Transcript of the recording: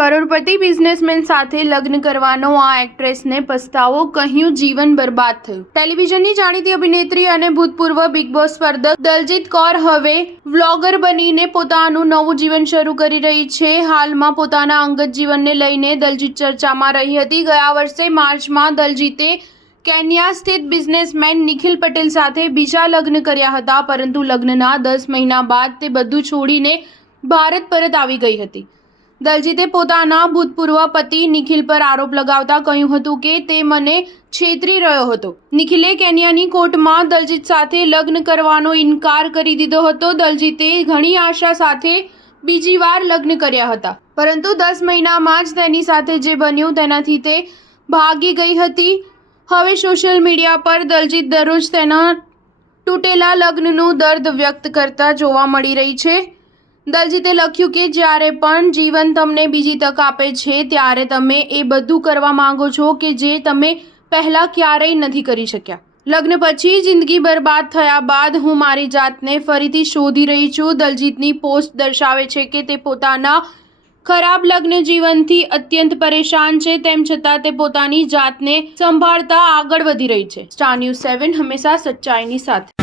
કરોડપતિ businessman સાથે લગ્ન કરવાનો આ એક્ટ્રેસને પસ્તાવો, કહ્યું જીવન બરબાદ થયું। ટેલિવિઝનની જાણીતી અભિનેત્રી અને ભૂતપૂર્વ બિગ બોસ સ્પર્ધક દલજીત કૌર હવે વ્લોગર બનીને પોતાનું નવું જીવન શરૂ કરી રહી છે। હાલમાં પોતાના અંગત જીવનને લઈને દલજીત ચર્ચામાં રહી હતી। ગયા વર્ષે માર્ચમાં દલજીતે કેન્યા સ્થિત બિઝનેસમેન નિખિલ પટેલ સાથે બીજા લગ્ન કર્યા હતા, પરંતુ લગ્નના 10 મહિના બાદ તે બધું છોડીને ભારત પરત આવી ગઈ હતી। દલજીતે પોતાના ભૂતપૂર્વ પતિ નિખિલ પર આરોપ લગાવતા કહ્યું હતું કે તે મને છેતરી રહ્યો હતો। નિખિલે કેન્યાની કોર્ટમાં દલજીત સાથે લગ્ન કરવાનો ઇનકાર કરી દીધો હતો। દલજીતે ઘણી આશા સાથે બીજી વાર લગ્ન કર્યા હતા, પરંતુ 10 મહિનામાં જ તેની સાથે જે બન્યું તેનાથી તે ભાગી ગઈ હતી। હવે સોશિયલ મીડિયા પર દલજીત દરરોજ તેના તૂટેલા લગ્નનું દર્દ વ્યક્ત કરતા જોવા મળી રહી છે। દલજીતે લખ્યું કે જ્યારે પણ જીવન તમને બીજી તક આપે છે ત્યારે તમે એ બધું કરવા માંગો છો કે જે તમે પહેલા ક્યારેય નથી કરી શક્યા। લગ્ન પછી જિંદગી બરબાદ થયા બાદ હું મારી જાતને ફરીથી શોધી રહી છું। દલજીતની પોસ્ટ દર્શાવે છે કે તે પોતાના ખરાબ લગ્ન જીવનથી અત્યંત પરેશાન છે, તેમ છતાં તે પોતાની જાતને સંભાળતા આગળ વધી રહી છે। સ્ટાર ન્યૂઝ 7 હંમેશા સચ્ચાઈની સાથે।